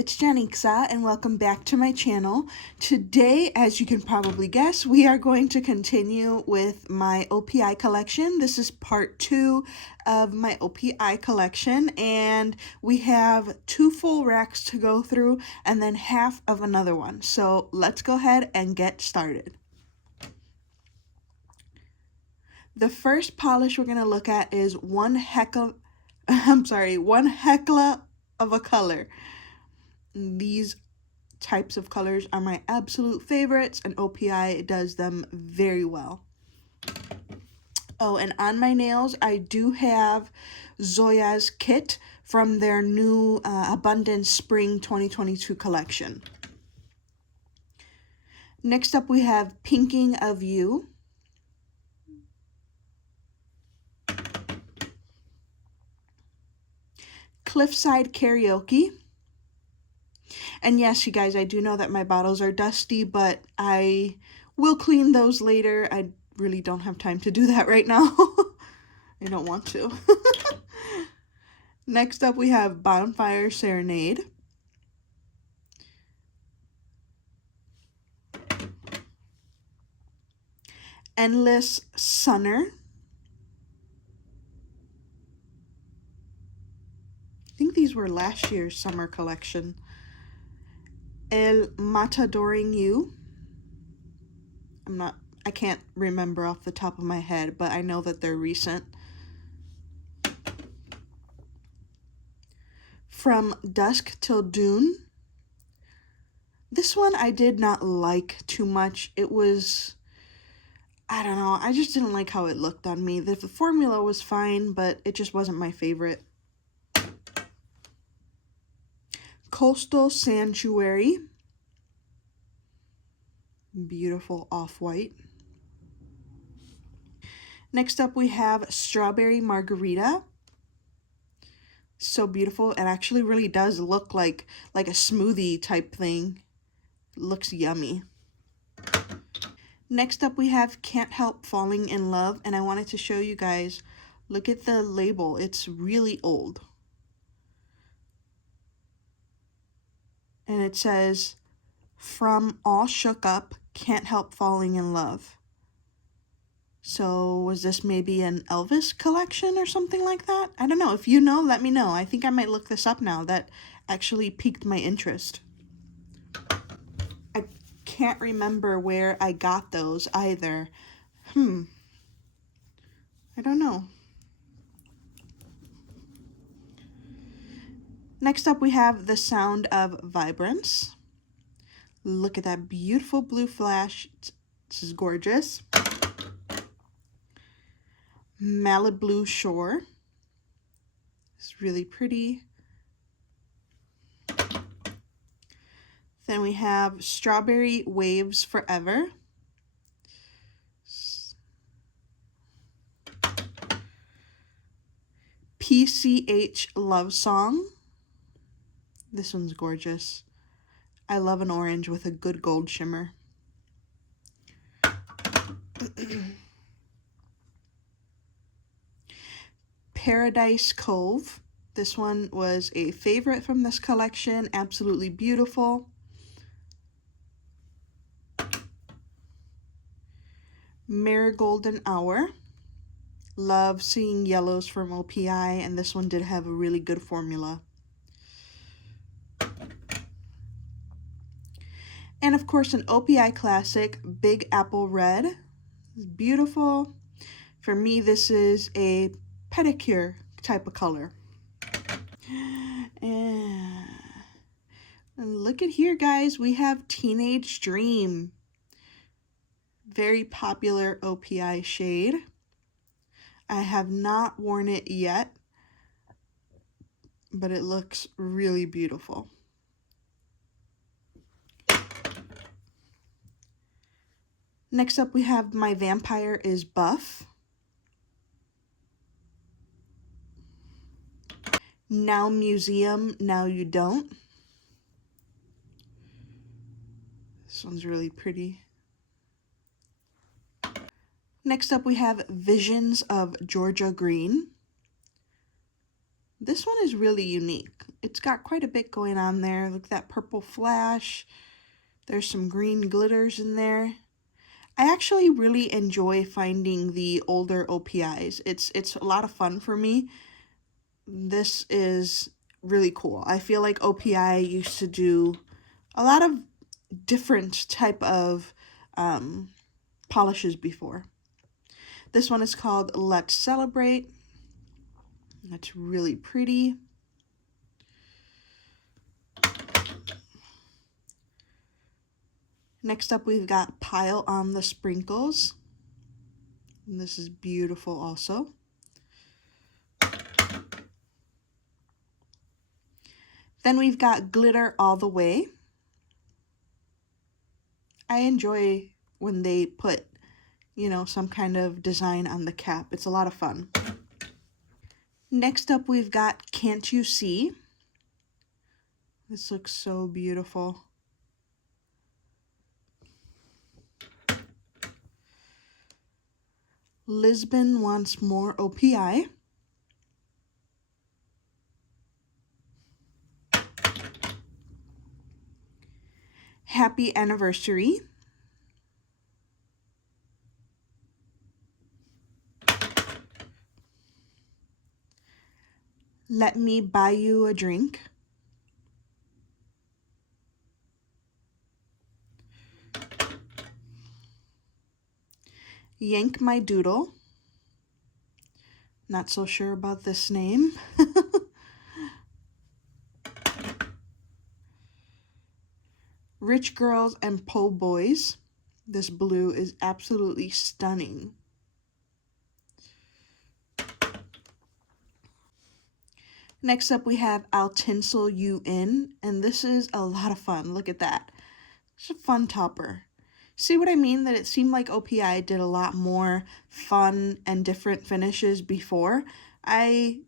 it's Janixa and welcome back to my channel. Today, as you can probably guess, we are going to continue with my OPI collection. This is part 2 of my OPI collection, and we have 2 full racks to go through and then half of another one. So let's go ahead and get started. The first polish we're going to look at is one heckle of a color. These types of colors are my absolute favorites, and OPI does them very well. Oh, and on my nails, I do have Zoya's kit from their new Abundance Spring 2022 collection. Next up, we have Pinking of You. Cliffside Karaoke. And yes, you guys, I do know that my bottles are dusty, but I will clean those later. I really don't have time to do that right now. I don't want to. Next up, we have Bonfire Serenade. Endless Sunner. I think these were last year's summer collection. El Matadoring You. I can't remember off the top of my head, but I know that they're recent. From Dusk Till Dawn. This one I did not like too much. It was, I don't know, I just didn't like how it looked on me. The formula was fine, but it just wasn't my favorite. Coastal Sanctuary. Beautiful off-white. Next up, we have Strawberry Margarita. So beautiful. It actually really does look like a smoothie type thing. It looks yummy. Next up, we have Can't Help Falling in Love, and I wanted to show you guys. Look at the label. It's really old. And it says, "From All Shook Up, Can't Help Falling in Love." So was this maybe an Elvis collection or something like that? I don't know. If you know, let me know. I think I might look this up now. That actually piqued my interest. I can't remember where I got those either. I don't know. Next up, we have The Sound of Vibrance. Look at that beautiful blue flash. This is gorgeous. Malibu Shore. It's really pretty. Then we have Strawberry Waves Forever. PCH Love Song. This one's gorgeous. I love an orange with a good gold shimmer. Paradise Cove. This one was a favorite from this collection. Absolutely beautiful. Marigolden Hour. Love seeing yellows from OPI, and this one did have a really good formula. And of course, an OPI classic, Big Apple Red. It's beautiful. For me, this is a pedicure type of color. And look at here, guys. We have Teenage Dream. Very popular OPI shade. I have not worn it yet, but it looks really beautiful. Next up, we have My Vampire is Buff. Now Museum, Now You Don't. This one's really pretty. Next up, we have Visions of Georgia Green. This one is really unique. It's got quite a bit going on there. Look at that purple flash. There's some green glitters in there. I actually really enjoy finding the older OPIs. It's a lot of fun for me. This is really cool. I feel like OPI used to do a lot of different type of polishes before. This one is called Let's Celebrate. That's really pretty. Next up, we've got Pile on the Sprinkles. And this is beautiful also. Then we've got Glitter All the Way. I enjoy when they put, some kind of design on the cap. It's a lot of fun. Next up, we've got Can't You See? This looks so beautiful. Lisbon Wants More OPI. Happy Anniversary. Let Me Buy You a Drink. Yank My Doodle. Not so sure about this name. Rich Girls and Po' Boys. This blue is absolutely stunning. Next up we have I'll Tinsel You In, and this is a lot of fun. Look at that. It's a fun topper. See what I mean? That it seemed like OPI did a lot more fun and different finishes before. I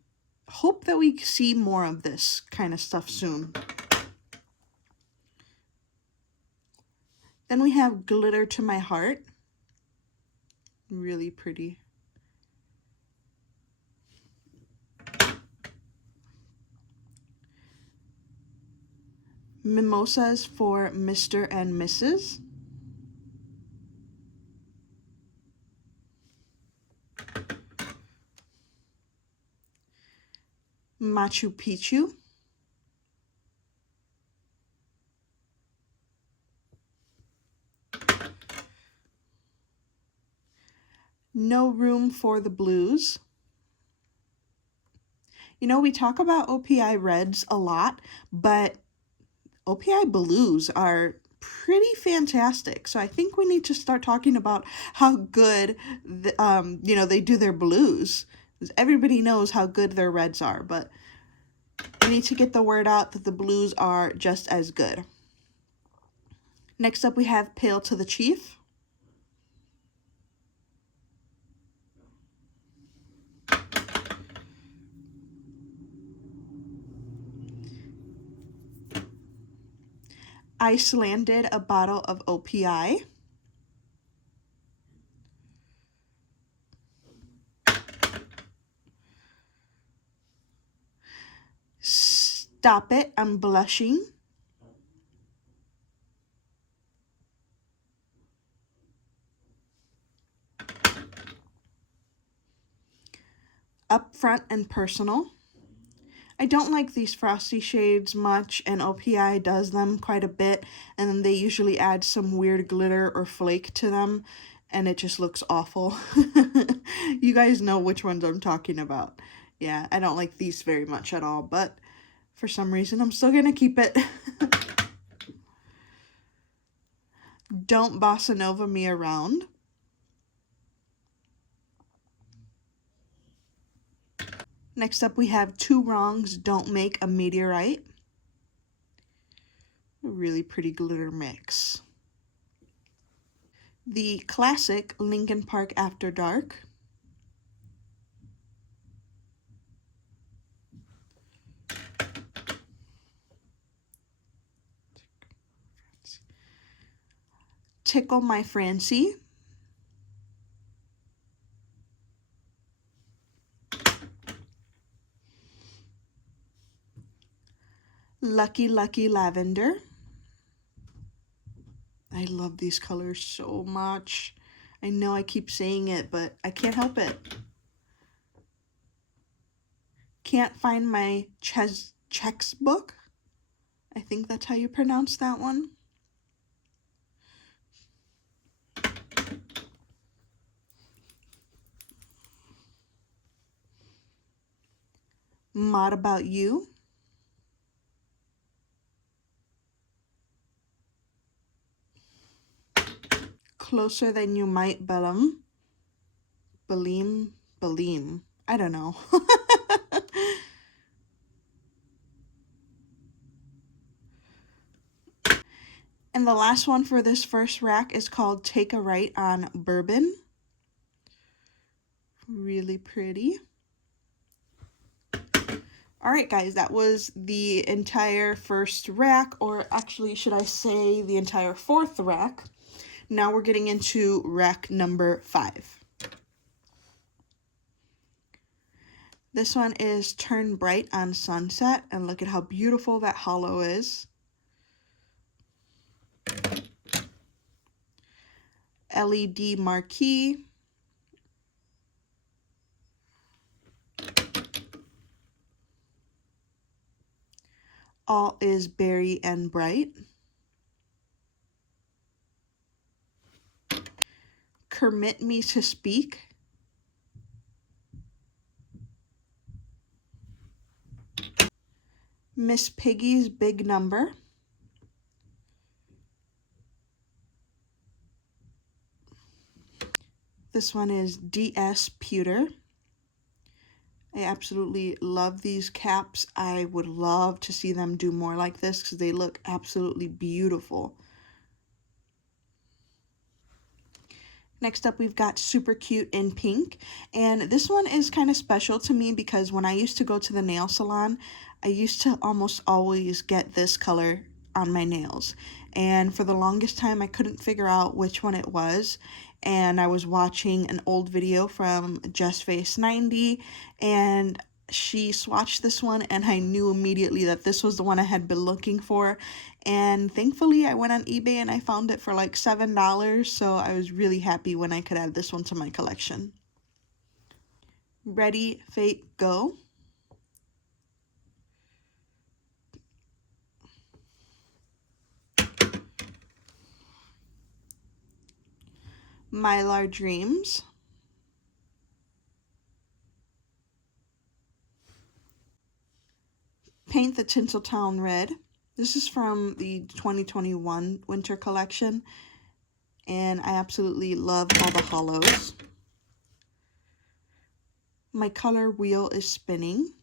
hope that we see more of this kind of stuff soon. Then we have Glitter to My Heart. Really pretty. Mimosas for Mr. and Mrs. Machu Picchu. No Room for the Blues. We talk about OPI reds a lot, but OPI blues are pretty fantastic. So I think we need to start talking about how good, they do their blues. Everybody knows how good their reds are, but we need to get the word out that the blues are just as good. Next up, we have Pale to the Chief. Ice Landed a bottle of OPI. Stop It, I'm Blushing. Upfront and Personal. I don't like these Frosty shades much, and OPI does them quite a bit, and then they usually add some weird glitter or flake to them, and it just looks awful. You guys know which ones I'm talking about. Yeah, I don't like these very much at all, but for some reason I'm still gonna keep it. Don't Bossa Nova Me Around. Next up we have Two Wrongs Don't Make a Meteorite. A really pretty glitter mix. The classic Linkin Park After Dark. Tickle My Francie. Lucky Lucky Lavender. I love these colors so much. I know I keep saying it, but I can't help it. Can't find my checks book. I think that's how you pronounce that one. Mod About You. Closer Than You Might Beleem. I don't know. And the last one for this first rack is called Take a Right on Bourbon. Really pretty. Alright guys, that was the entire first rack, or actually should I say the entire fourth rack. Now we're getting into rack number 5. This one is Turn Bright on Sunset, and look at how beautiful that hollow is. LED Marquee. All is Berry and Bright. Permit Me to Speak. Miss Piggy's Big Number. This one is DS Pewter. I absolutely love these caps. I would love to see them do more like this because they look absolutely beautiful. Next up, we've got Super Cute in Pink, and this one is kind of special to me because when I used to go to the nail salon, I used to almost always get this color on my nails, and for the longest time I couldn't figure out which one it was, and I was watching an old video from JessFace90, and she swatched this one, and I knew immediately that this was the one I had been looking for. And thankfully I went on eBay and I found it for like $7, so I was really happy when I could add this one to my collection. Ready, Fate, Go. Mylar Dreams. Paint the Tinseltown Red. This is from the 2021 winter collection, and I absolutely love all the hollows. My color wheel is spinning.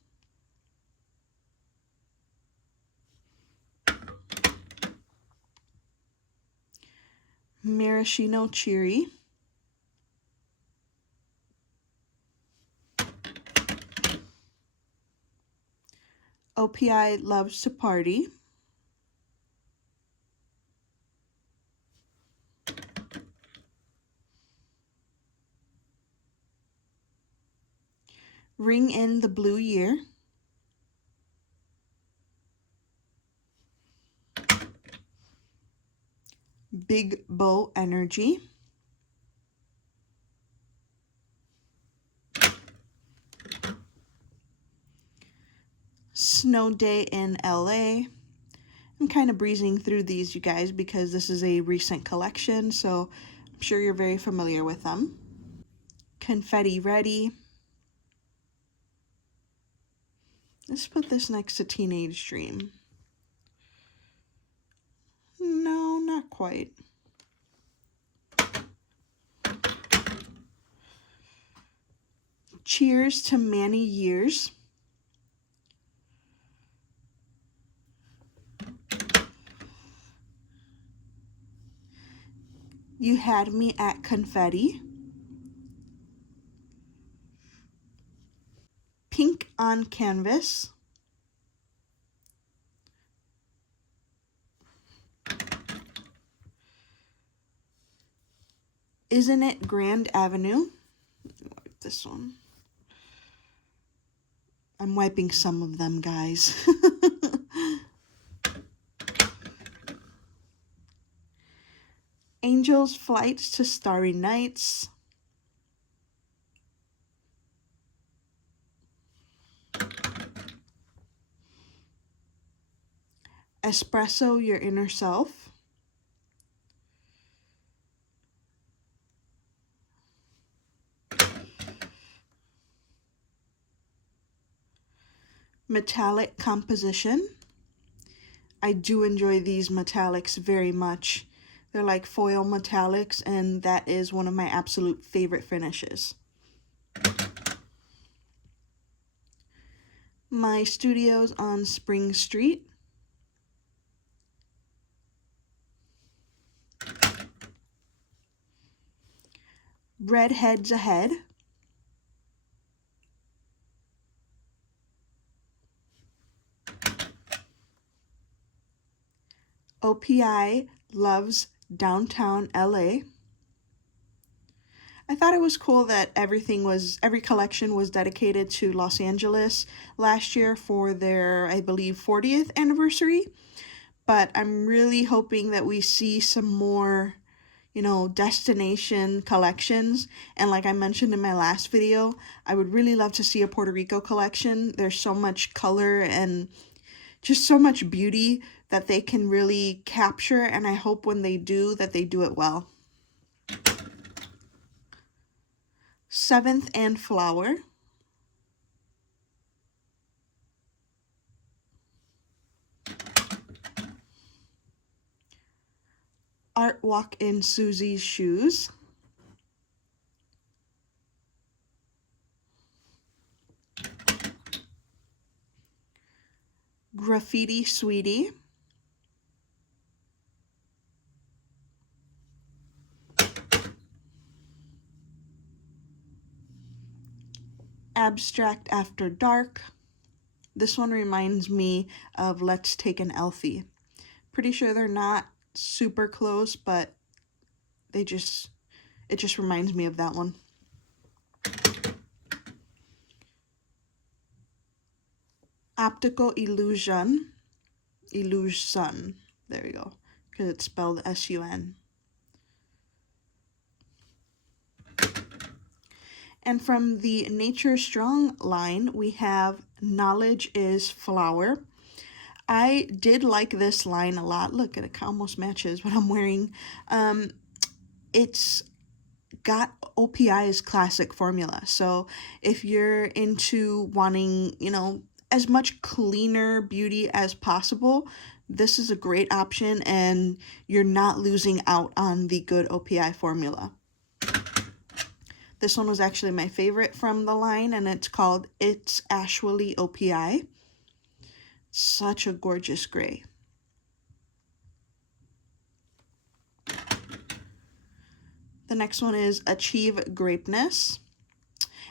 Maraschino Cherry. OPI Loves to Party. Ring in the Blue Year. Big Bow Energy. Snow Day in LA. I'm kind of breezing through these, you guys, because this is a recent collection, so I'm sure you're very familiar with them. Confetti Ready. Let's put this next to Teenage Dream. No, not quite. Cheers to Many Years. You Had Me at Confetti. Pink on Canvas. Isn't It Grand Avenue? This one. I'm wiping some of them, guys. Angels' Flights to Starry Nights. Espresso Your Inner Self. Metallic Composition. I do enjoy these metallics very much. They're like foil metallics, and that is one of my absolute favorite finishes. My studio's on Spring Street. Redheads Ahead. OPI Loves Downtown LA. I thought it was cool that every collection was dedicated to Los Angeles last year for their, I believe, 40th anniversary. But I'm really hoping that we see some more, destination collections. And like I mentioned in my last video, I would really love to see a Puerto Rico collection. There's so much color and just so much beauty that they can really capture, and I hope when they do that they do it well. Seventh and Flower. Art Walk in Susie's Shoes. Graffiti Sweetie. Abstract After Dark. This one reminds me of Let's Take an Elfie. Pretty sure they're not super close, but it just reminds me of that one. Optical Illusion. Illusion. There we go. Because it's spelled S-U-N. And from the Nature Strong line, we have Knowledge is Flower. I did like this line a lot. Look, it almost matches what I'm wearing. It's got OPI's classic formula. So if you're into wanting, as much cleaner beauty as possible, this is a great option, and you're not losing out on the good OPI formula. This one was actually my favorite from the line, and it's called It's Ashwally OPI. Such a gorgeous gray. The next one is Achieve Grapeness.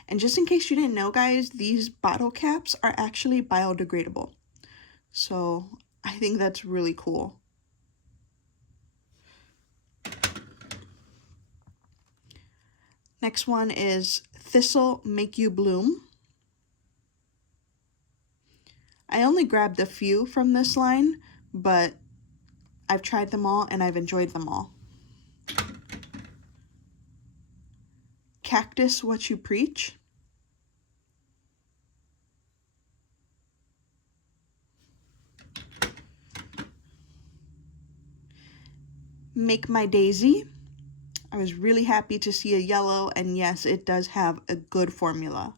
And just in case you didn't know, guys, these bottle caps are actually biodegradable. So I think that's really cool. Next one is Thistle Make You Bloom. I only grabbed a few from this line, but I've tried them all and I've enjoyed them all. Cactus What You Preach. Make My Daisy. I was really happy to see a yellow, and yes, it does have a good formula.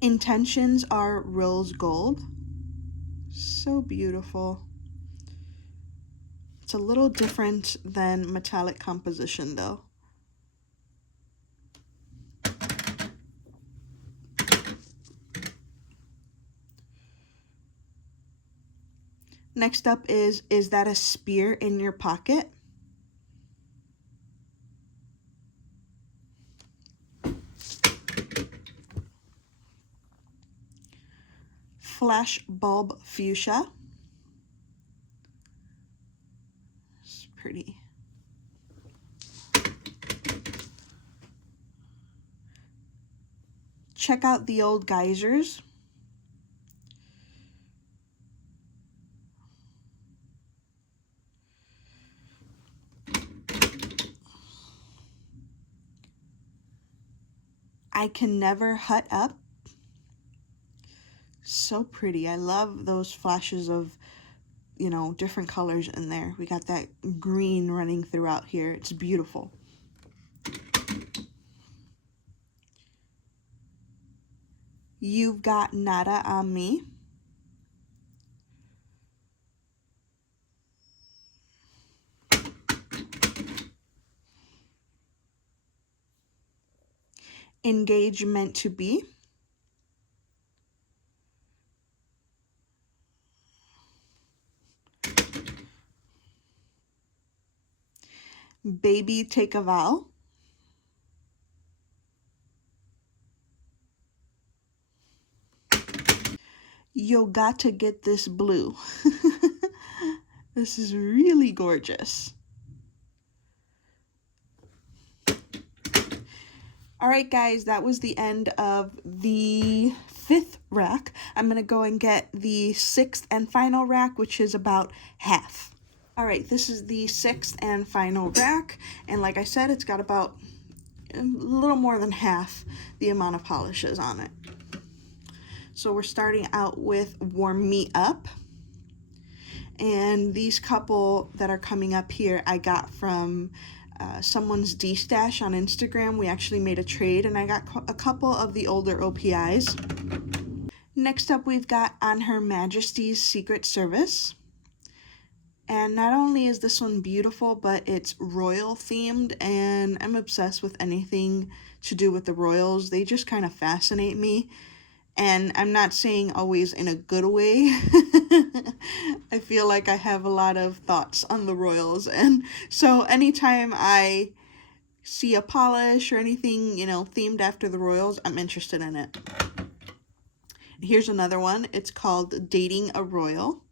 Intentions Are Rose Gold. So beautiful. It's a little different than Metallic Composition though. Next up is That a Spear in Your Pocket? Flash Bulb Fuchsia. It's pretty. Check out the Old Geysers. I Can Never Hut Up. So pretty. I love those flashes of, you know, different colors in there. We got that green running throughout here. It's beautiful. You've Got Nada on Me. Engagement to Be. Baby Take a Vow. You Got to Get This Blue. This is really gorgeous. All right, guys, that was the end of the 5th rack. I'm going to go and get the 6th and final rack, which is about half. All right, this is the 6th and final rack, and like I said, it's got about a little more than half the amount of polishes on it. So we're starting out with Warm Me Up. And these couple that are coming up here I got from someone's D-stash on Instagram. We actually made a trade and I got a couple of the older OPIs. Next up we've got On Her Majesty's Secret Service. And not only is this one beautiful, but it's royal themed, and I'm obsessed with anything to do with the royals. They just kind of fascinate me. And I'm not saying always in a good way. I feel like I have a lot of thoughts on the royals. And so anytime I see a polish or anything, you know, themed after the royals, I'm interested in it. Here's another one. It's called Dating a Royal.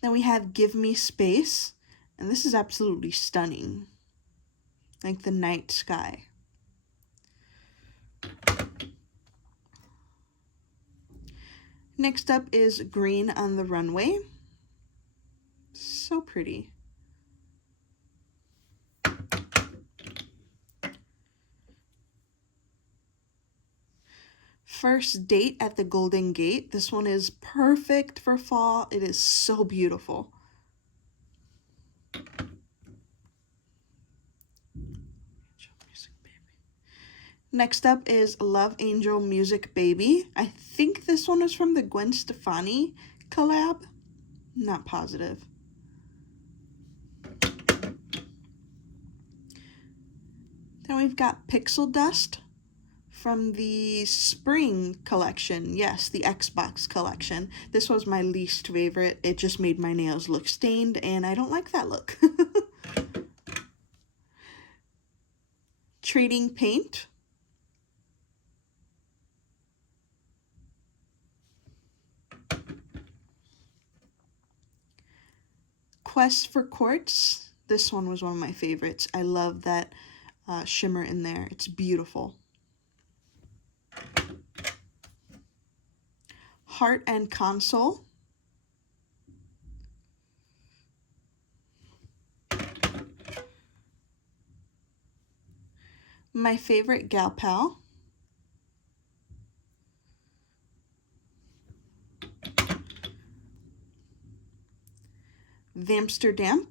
Then we have Give Me Space. And this is absolutely stunning. Like the night sky. Next up is Green on the Runway. So pretty. First Date at the Golden Gate. This one is perfect for fall. It is so beautiful. Next up is Love Angel Music Baby. I think this one is from the Gwen Stefani collab. Not positive. Then we've got Pixel Dust from the spring collection. Yes, the Xbox collection. This was my least favorite. It just made my nails look stained, and I don't like that look. Trading Paint. Quest for Quartz. This one was one of my favorites. I love that shimmer in there. It's beautiful. Heart and Console. My Favorite Gal Pal. Vamsterdam.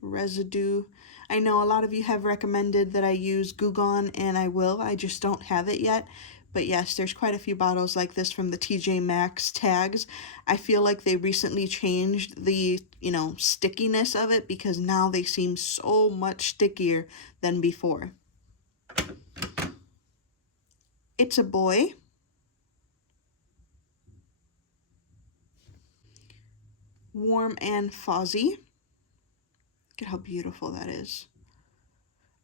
Residue. I know a lot of you have recommended that I use Goo and I will. I just don't have it yet. But yes, there's quite a few bottles like this from the TJ Maxx tags. I feel like they recently changed the, you know, stickiness of it because now they seem so much stickier than before. It's a Boy. Warm and Fuzzy. Look at how beautiful that is.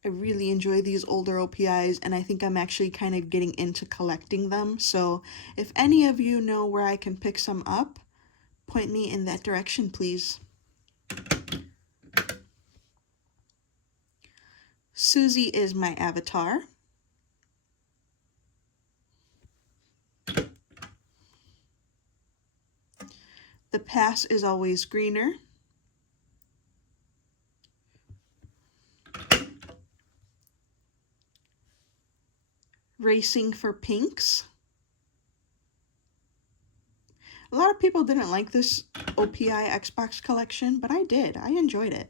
I really enjoy these older OPIs, and I think I'm actually kind of getting into collecting them. So if any of you know where I can pick some up, point me in that direction, please. Susie Is My Avatar. The past is always greener. Racing for pinks. A lot of people didn't like this OPI Xbox collection, but I did. I enjoyed it.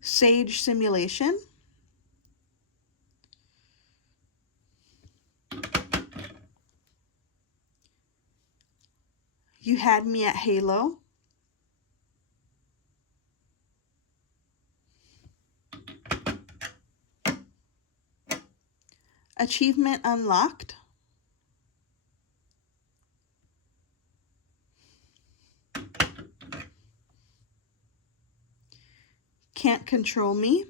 Sage Simulation. You Had Me at Halo. Achievement Unlocked. Can't Control Me.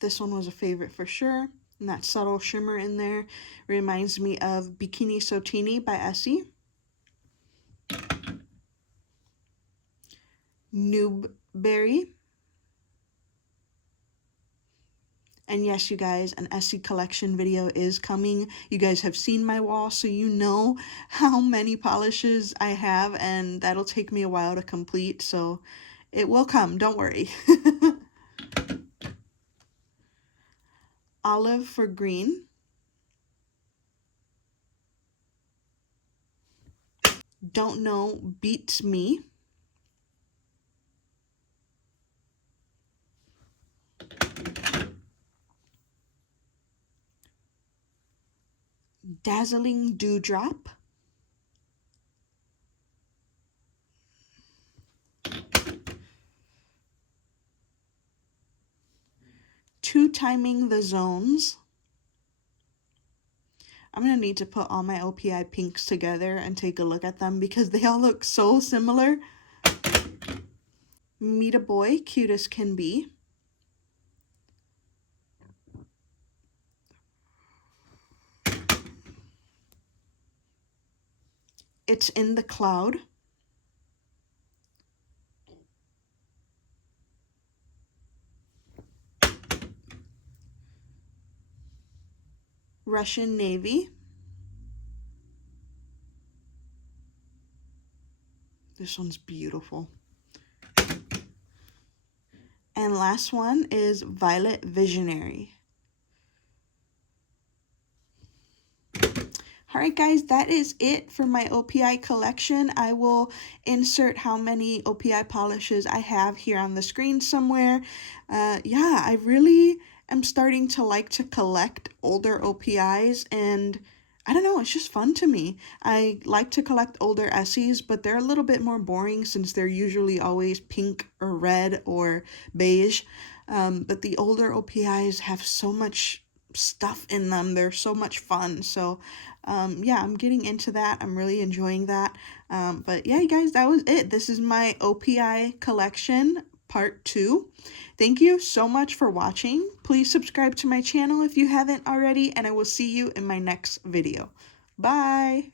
This one was a favorite for sure. And that subtle shimmer in there reminds me of Bikini Sotini by Essie. Noobberry. And yes, you guys, an Essie collection video is coming. You guys have seen my wall, so you know how many polishes I have, and that'll take me a while to complete, so it will come, don't worry. Olive for Green. Don't Know Beats Me. Dazzling Dewdrop. Two Timing the Zones. I'm going to need to put all my OPI pinks together and take a look at them because they all look so similar. Meet a Boy, Cute as Can Be. It's in the Cloud. Russian Navy. This one's beautiful. And last one is Violet Visionary. Alright guys, that is it for my OPI collection. I will insert how many OPI polishes I have here on the screen somewhere. Yeah, I really am starting to like to collect older OPIs, and I don't know, it's just fun to me. I like to collect older Essies, but they're a little bit more boring since they're usually always pink or red or beige. But the older OPIs have so much stuff in them. They're so much fun. So yeah, I'm getting into that. I'm really enjoying that. But yeah, you guys, that was it. This is my OPI collection part 2. Thank you so much for watching. Please subscribe to my channel if you haven't already, and I will see you in my next video. Bye!